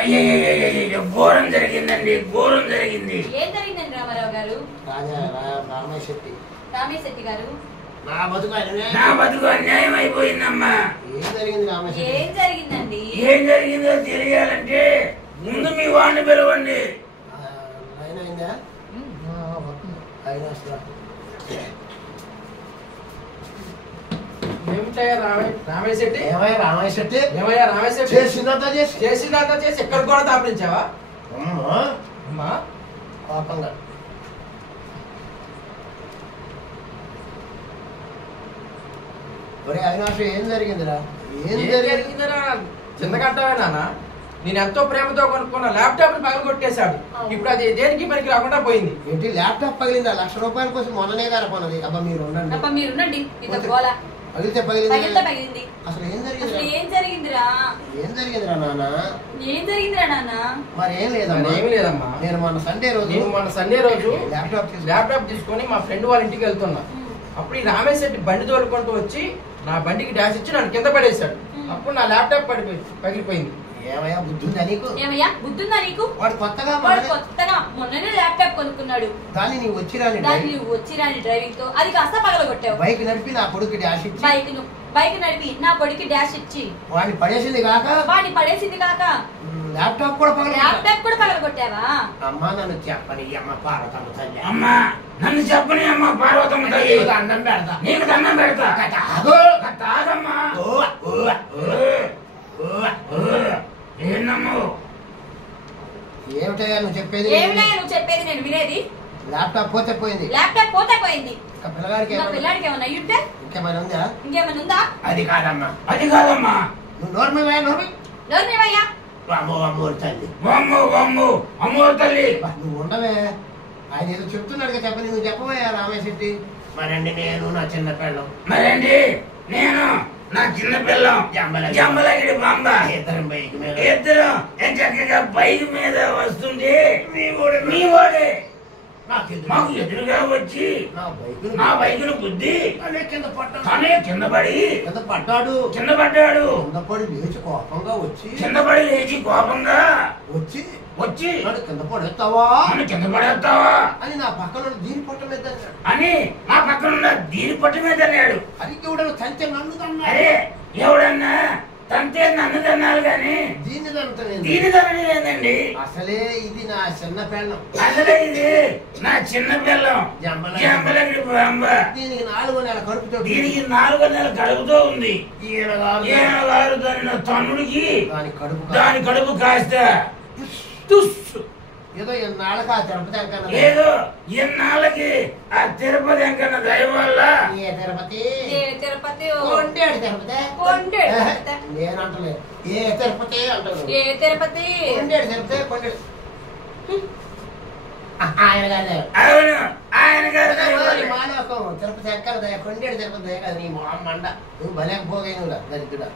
అయ్యో ఘోరం జరిగిందండి, ఘోరం జరిగింది. ఏం జరిగిందండి రామారావు గారు? రామేష్ శెట్టి గారు, నా బతుకు అన్యాయం అయిపోయిందమ్మా. ఏం జరిగిందండి? ఏం జరిగిందో తెలియాలంటే ముందు మీ వాడిని పిలవండి. రామేష్ శెట్టి చేసిందంతా చేసి ఎక్కడ కూడా తాపించావా? అమ్మా పాపంగా ఒరే అవినాష్ ఏం జరిగిందిరా? ఏం జరిగిందిరా? చిన్న కట్టవే నాన్న, నేను ఎంతో ప్రేమతో కొనుక్కున్న ల్యాప్టాప్ ని పగలు కొట్టేశాడు. ఇప్పుడు అది దేనికి పనికి రాకుండా పోయింది. ఏంటి ల్యాప్టాప్ పగిలిందా? ₹1,00,000 కోసం మొన్ననే గారు కొన్నది. అబ్బా మీరు ఉండండి. పగిలింది. అసలు ఏం జరిగిందిరా? ఏం జరిగిందిరా నాన్న? మరి ఏం లేదమ్మా. నేను మొన్న సండే రోజు ల్యాప్టాప్ తీసుకొని మా ఫ్రెండ్ వాళ్ళ ఇంటికి వెళ్తున్నా. అప్పుడు ఈ రామేష్ శెట్టి బండి తోలుకుంటూ వచ్చి నా బండికి డాష్ ఇచ్చి నన్ను కింద పడేశాడు. అప్పుడు నా ల్యాప్టాప్ పగిలిపోయింది. ఏమయ్యా బుద్ధుందా నీకు? వాడు కొత్తగా మొన్ననే ల్యాప్టాప్ కొనుక్కున్నాడు. దాన్ని నువ్వు వచ్చిరాని డ్రైవింగ్ తో అది కాస్త పగలగొట్టావు. బైక్ నడిపి నా కొడుకు డాష్ ఇచ్చి డాష్ ఇచ్చి వాడిని పడేసింది కాక ల్యాప్టాప్ కూడా పగలగొట్టావా? అమ్మా నన్ను చెప్పని అమ్మ పార్వతమ్మ తల్లి. అమ్మా నన్ను చెప్పని అమ్మ పార్వతమ్మ తల్లి. దండం పెడతా, నీకు దండం పెడతా. తాగమ్మా. ఏందమ్మో ఏమిటయ్యా నువ్వు చెప్పేది? నేను వినేది. ల్యాప్టాప్ పోతే పోయింది. పిల్లగాడికి ఏమన్నా అయ్యుంటే ఇంకేమైనా ఉందా? అది కాదమ్మా. నువ్వు నోర్మయ్యా అమ్మోరు తల్లి. నువ్వు ఉండవే, ఆయన ఏదో చెప్తున్నాడు కదా, చెప్పని నువ్వు చెప్పవయ్యా రామేష్ శెట్టి. మరండి నేను నా చిన్న పిల్లం. మరండి నేను నా చిన్న పిల్లం జంబలగిరి బాంబ. ఇద్దరం చక్కగా బైక్ మీద వస్తుంటే మీ వాడే మాకు ఎదురుగా వచ్చి నా బైకును గుద్ది తనే కింద పడ్డాడు. కింద పడి లేచి కోపంగా వచ్చి కింద పడేస్తావా అని నా పక్కన దీని పొట్ట మీద దీని పట్టు మీద అన్నాడు. అది ఎవడన్నా తంతే నన్ను తన్నా. అరే ఎవడన్నా తంతే నన్ను తన్నాడు గాని దీన్ని దీని తనలేదండి. అసలే ఇది నా చిన్న పిల్లం. జంబలగిరి బాంబ. దీనికి 4 నెలల కడుపుతో ఉంది. ఈయన గారు తన్నుడికి దాని కడుపు కాస్త ఏదో ఎన్నాళ్ళకి ఆ తిరుపతి వెంకన్న దయ వల్ల తిరుపతి నేనంటలే ఏ తిరుపతి అంటారు. కొండేడు ఆయన గారు మానవకం తిరుపతి ఎక్కడ దయ, కొండేడు తిరుపతి దయ కదా. నీ మండ నువ్వు బలేకపోయినా దరిద్రుడా.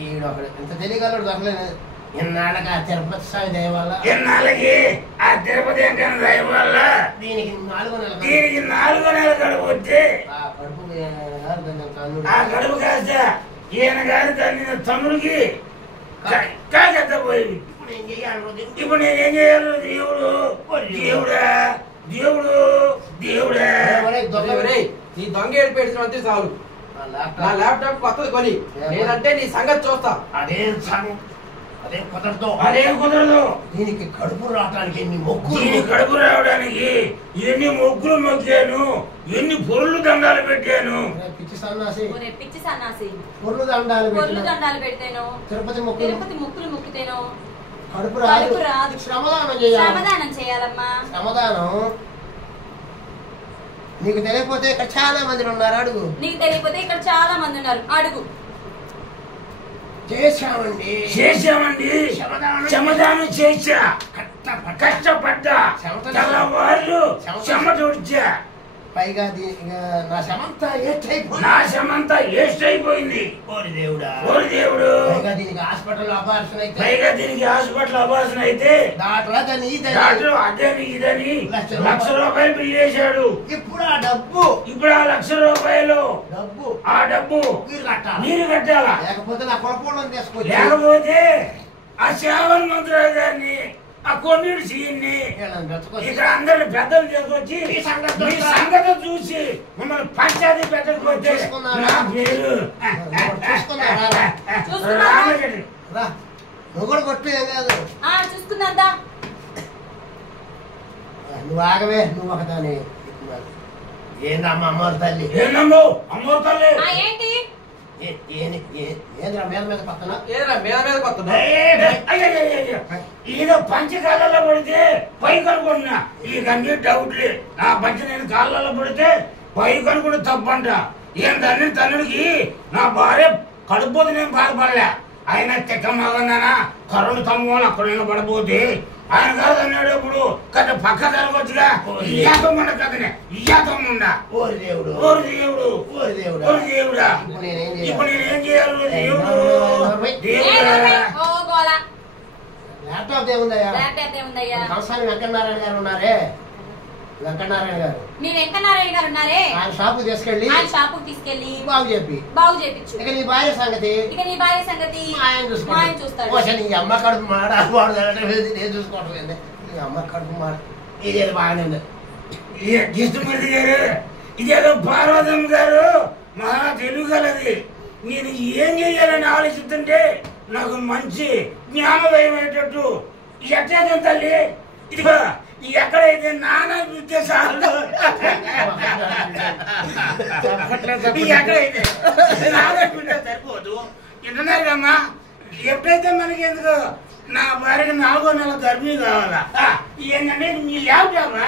ఈడొకడు ఎంత తెలియగలడు దొరకలేదు. ఎన్నాళ్ళకి ఆ తిరుపతి స్వామి దయ వల్ల తిరుపతి వెంకన్న దయ వల్ల దీనికి 4 నెలల కడుపు వచ్చి ఆ కడుపు కాస్త ఈయన గారు తన తమ్ముడికి కాకెత్తపోయింది. ఇప్పుడు నేనేం చేయాలి? దేవుడా నీ దొంగ ఏడు పెట్టినంతే చాలు. నా ల్యాప్టాప్ కొత్తది కొని నేనంటే నీ సంగతి చూస్తా. అదేం కుదరదు. దీనికి కడుపు రావడానికి కడుపు రావడానికి ఎన్ని మొక్కులు మొక్కాను, ఎన్ని పొరులు దండాలు పెట్టాను. పిచ్చి సన్నాసి పొర్లు దండాలు పెట్టాను. తిరుపతి మొక్కులు మొక్కుతాను. కడుపు రాదు. శ్రమదానం చేయాలమ్మా. శ్రమదానం నీకు తెలియకపోతే ఇక్కడ చాలా మంది ఉన్నారు. అడుగు. చేశామండి. శ్రమదానం చేశా. కష్టపడ్డా. తెల్లవాళ్ళు చెమటొడ్చా. పైగా నా శ్రమంతా వేస్ట్ అయిపోయింది. ఓరి దేవుడు. పైగా దీనికి హాస్పిటల్ అబార్షన్ అయితే డాక్టర్ అదని ఇదని ₹1,00,000 బిల్ చేశాడు. ఇప్పుడు ఆ డబ్బు ఆ డబ్బు మీరు కట్టాలా? లేకపోతే నా కొడుకు లేకపోతే ఆ శ్రావణ మంత్రాలు గారిని ఆ కొన్నిటి సీన్ని ఇక్కడ అందరిని పెద్దలు చేసుకొచ్చి ఈ సంగతి చూసి మిమ్మల్ని పంచాయతీ పెట్టకపోతే నా పేరు నువ్వు కూడా కొట్టు ఏం కాదు చూసుకుందా నువ్వు ఆగవే నువ్వు ఒకదాని ఏందమ్మా అమ్మవారి తల్లి ఏందమ్మో అమ్మవారి తల్లి ఏంటి ఏంద్రా మీద మీద పక్కన ఈయన పంచి కాళ్ళలో పడితే పైకి అనుకుంటున్నా ఈ అన్ని డౌట్లే నా పంచి నేను కాళ్ళలో పడితే పైకి అనుకుంటే తప్పంట ఏం తన్నుడికి నా భార్య కడుపుపోతే నేను బాధపడలే ఆయన తెక్కమగన్నానా కరెంటు తమ్ముని అక్కడ నేను పడబోతే ఆయన కాదు అన్నాడు ఇప్పుడు కథ పక్క జరగవచ్చుగా ఇయ్యాతమ్ముండ కథనే ఇయ్యాతమ్ముండా ఓరి దేవుడు ఓరి దేవుడు ఓరి దేవుడు ఓరి దేవుడా ఇప్పుడు నేనేం చేయాలి దేవుడు ల్యాప్టాప్ ఏముందయ్యా సంస్థానం వెంకటనారాయణ గారు ఉన్నారే వెంకటనారాయణ గారు నేను వెంకటనారాయణ గారు ఉన్నారే ఆయన షాపు తీసుకెళ్ళి బాగు చేపించు ఇక నీ భార్య సంగతి ఆయన చూస్తాడు నీ అమ్మ కడుపు మాడు నేను చూసుకోవటం ఏంది నీ అమ్మ కడుపు మాడు ఇదేదో బాగానే ఉంది కృష్ణమూర్తి గారు ఇదేదో పార్వతమ్మ గారు మహా తెలుగలది నేను ఏం చెయ్యాలని ఆలోచిస్తుంటే నాకు మంచి జ్ఞానోదయం అయ్యేటట్టు ఎట్లా తల్లి ఇదిగో ఎక్కడైతే నాన్న ఉద్దేశాలు ఎక్కడైతే నాన్న సరిపోదు వింటున్నారు కమ్మా ఎప్పుడైతే మనకి ఎందుకు నా భార్యకి 4వ నెల గర్భిణీ కావాలా ఏంటంటే మీ ల్యాప్టాప్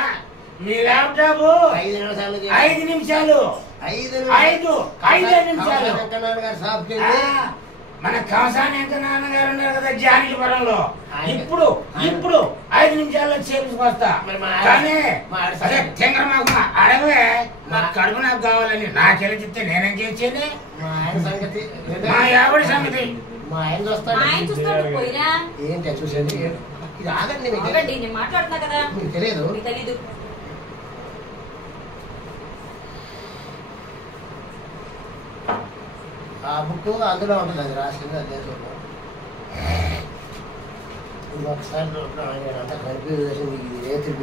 5 నిమిషాలు మన కంసాని ఎంత నాన్నగారు ఉన్నారు కదా జానకిపురంలో ఇప్పుడు 5 నిమిషాల్లో చేపించుకొస్తా కానీ చంద్రమాకు అడవే నాకు కడుపు నాకు కావాలని నాకెళ్ళి చెప్తే నేనేం చేసేది మా ఆవిడ సంగతి మా ఆయన చూస్తాడు ఏంటి చూసేది ఇది ఆగండి మాట్లాడుతున్నా కదా తెలియదు ఆ బుక్ అందులో ఉంటుంది అది రాసింది అదే చూద్దాం ఒకసారి అంతా కన్ఫ్యూజ్ చేసింది